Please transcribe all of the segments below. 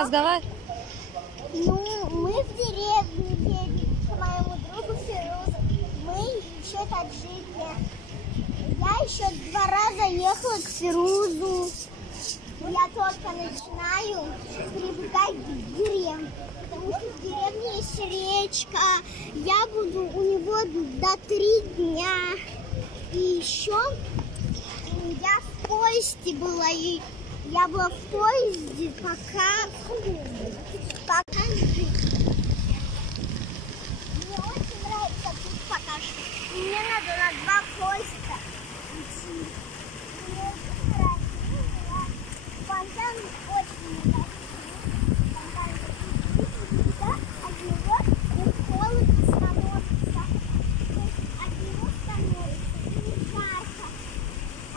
сейчас говори. Ну, мы в деревне едем к моему другу Фирузу. Мы еще в Таджике. Я еще 2 раза ехала к Фирузу. Я только начинаю привыкать к деревне. Потому что в деревне есть речка. Я буду у него до 3 дня. И еще я в поезде была. И я была в поезде пока жить. Мне очень нравится тут пока что. Мне надо на 2 поезда идти. Мне очень нравится. Фонтан очень нравится. Фонтан да, от него холодно становится. От него становится и жарко.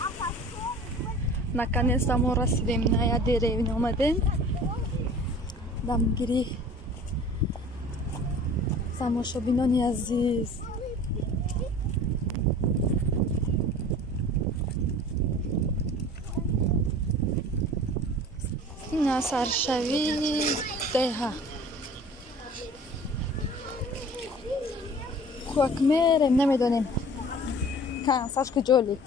А потом... Наконец-то мы рассвемная деревня омадем. Дамгири. Тамошобинони азиз. Ина саршави деҳа. Куак мерем намедонем. Ка, Сашка ҷоли.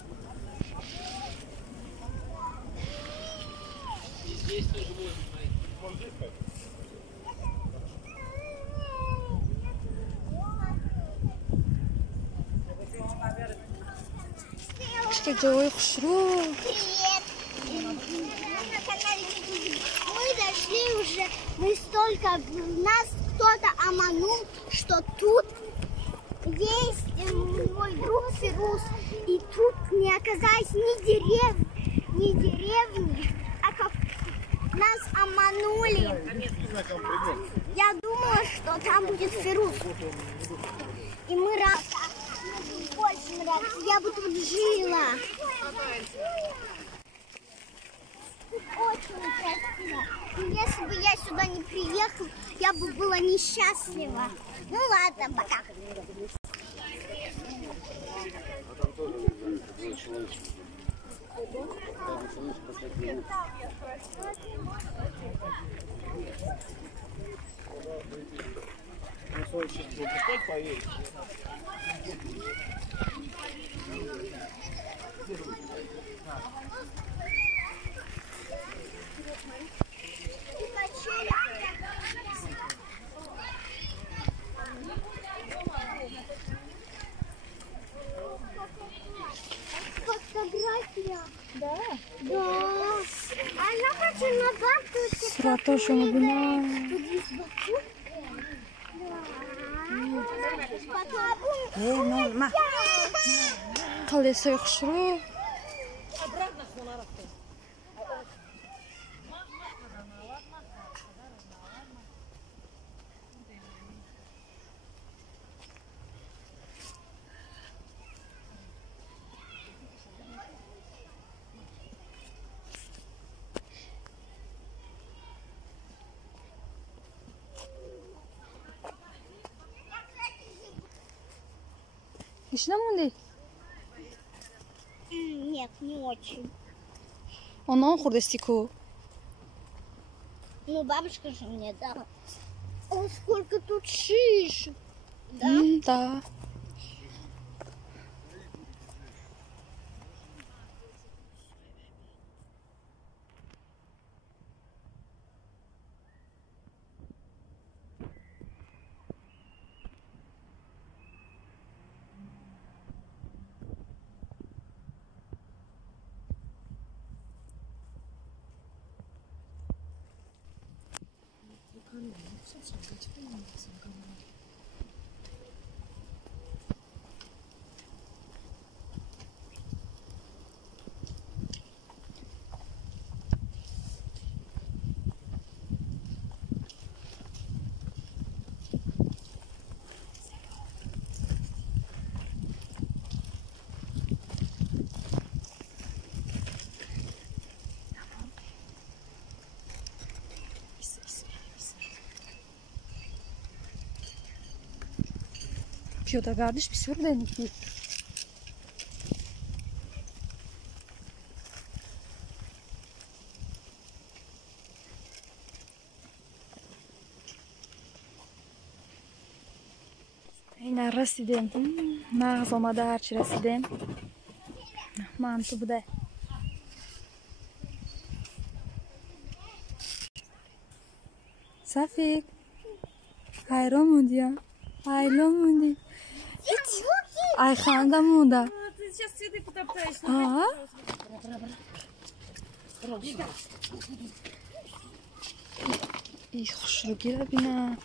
Ой, хушру. Привет! На канале мы дошли уже, мы столько, нас кто-то обманул, что тут есть мой друг Фируз, и тут не оказалось ни деревни, а как нас обманули. Я думала, что там будет Фируз, и мы рады. Очень нравится. Я бы тут жила. Тут очень красиво. И если бы я сюда не приехала, я бы была несчастлива. Ну ладно, пока. Фотография. Да? Да. Она хочет на бабку. Сратошу набина. Тут есть бабку. Колесо хушру. Еще намунди? Нет, не очень. Он хурдестику. Ну, бабушка же мне дала. О, сколько тут шишек. Да? Да. Что-то гадишь, писюрда ники. رسیدیم. مغز آمده هرچی رسیدیم. من تو بوده. صفیق حیران موندی ها. حیران موندی. ای خنده مونده. ای خوشروگی را بینه.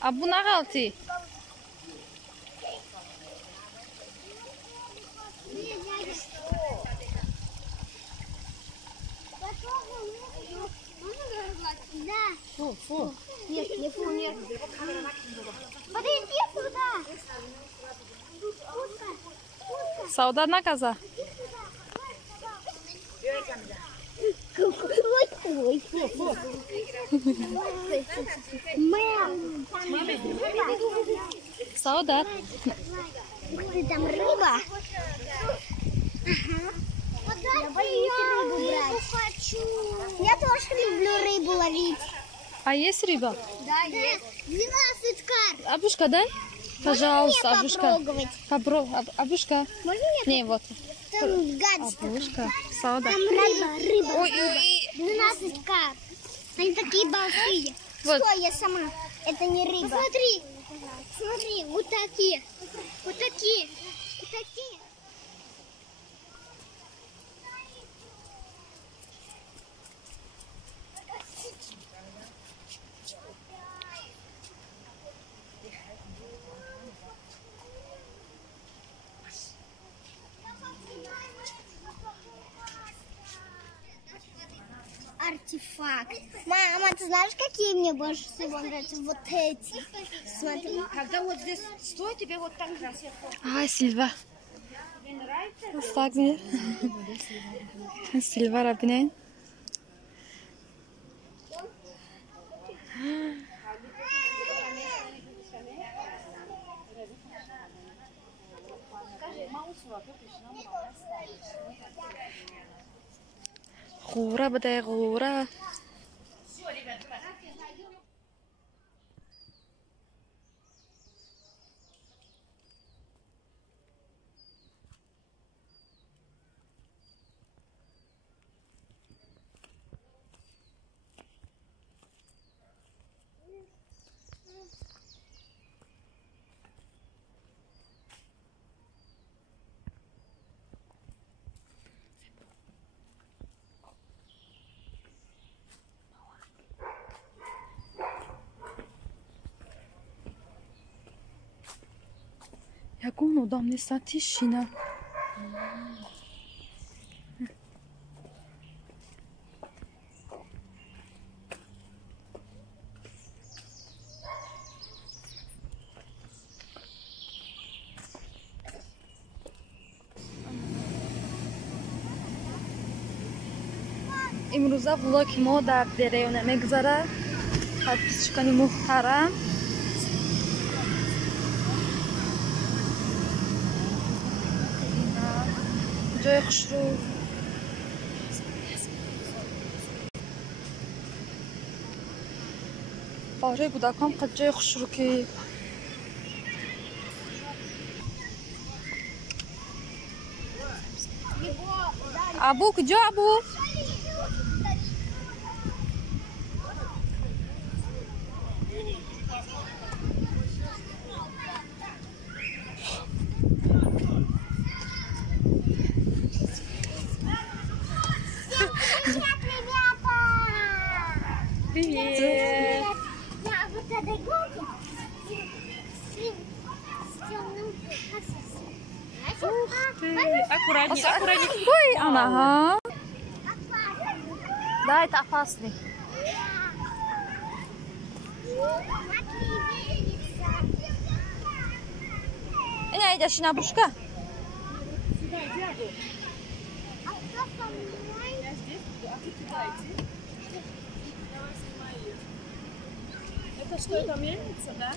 Abu ne kaldı? Фу. Нет, не фу, нет. Подойди сюда. Sauda ne kaza? Ой, фу. Мэм. Sauda. Ты там рыба? Ага. Я боюсь рыбу брать. Хочу. Я тоже люблю рыбу ловить. А есть рыба? Да, есть. 12 карт. Абушка, дай? Пожалуйста, Можно Абушка. мне Попробовать. Абушка. Можно мне? Не, вот. Там гаджет. Абушка. Sauda. Там рыба. Ой, ой. 12 карт. Они такие большие. Вот. Стой, я сама. Это не рыба. Посмотри. Смотри, вот такие. Вот такие. Вот такие. Артефакт. Мама, ты знаешь, какие мне больше всего нравятся? Вот эти. Смотри. Когда вот здесь стой, тебе вот так красиво. Ay Silva. Тебе нравится? Islak bir. Silva Rabbine. G'ura biday g'ura. Якон одам неста тишина. امروزه ولاگ ما در دریانه میگذره. حدیثشکانی محترم. جای خوش رو آره کودکان قد جای خوش رو که ابو کجا ابو؟ Привет! Я вот этой горки с темным Аккуратнее, аккуратнее. Ой, ага. Да, это опасный. Не, идешь на бушка. Это что, это мельница, да?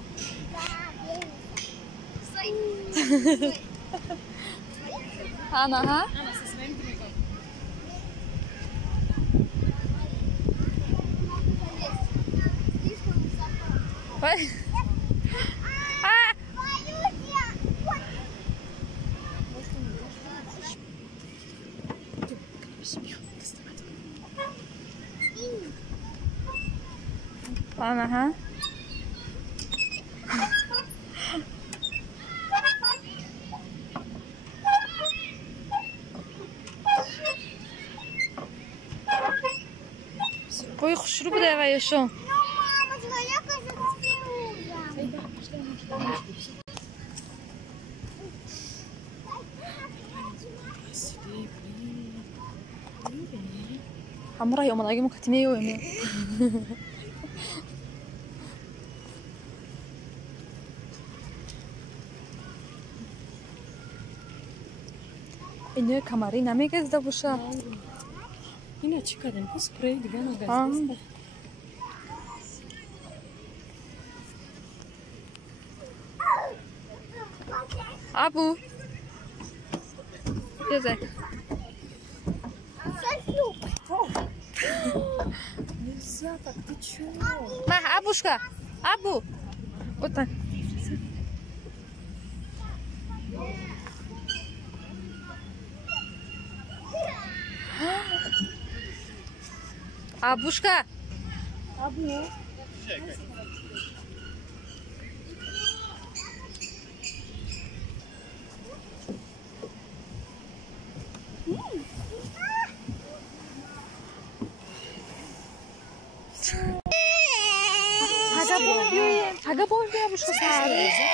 Ага. Она со своим другом. Ой. А! Ага. Ой, хушру буде вайшо. Ну, мама, твоя казацфируза. Амра я мана гимо катиме yo еми. Ине камари намегезда буша. Иначе кадем по спрей дигано А. газда. Абу. Езай. Нельзя так, ты чё? Ма, абушка. Абу. Вот так. Абушка. Абу. Хага бомби, абушка сари.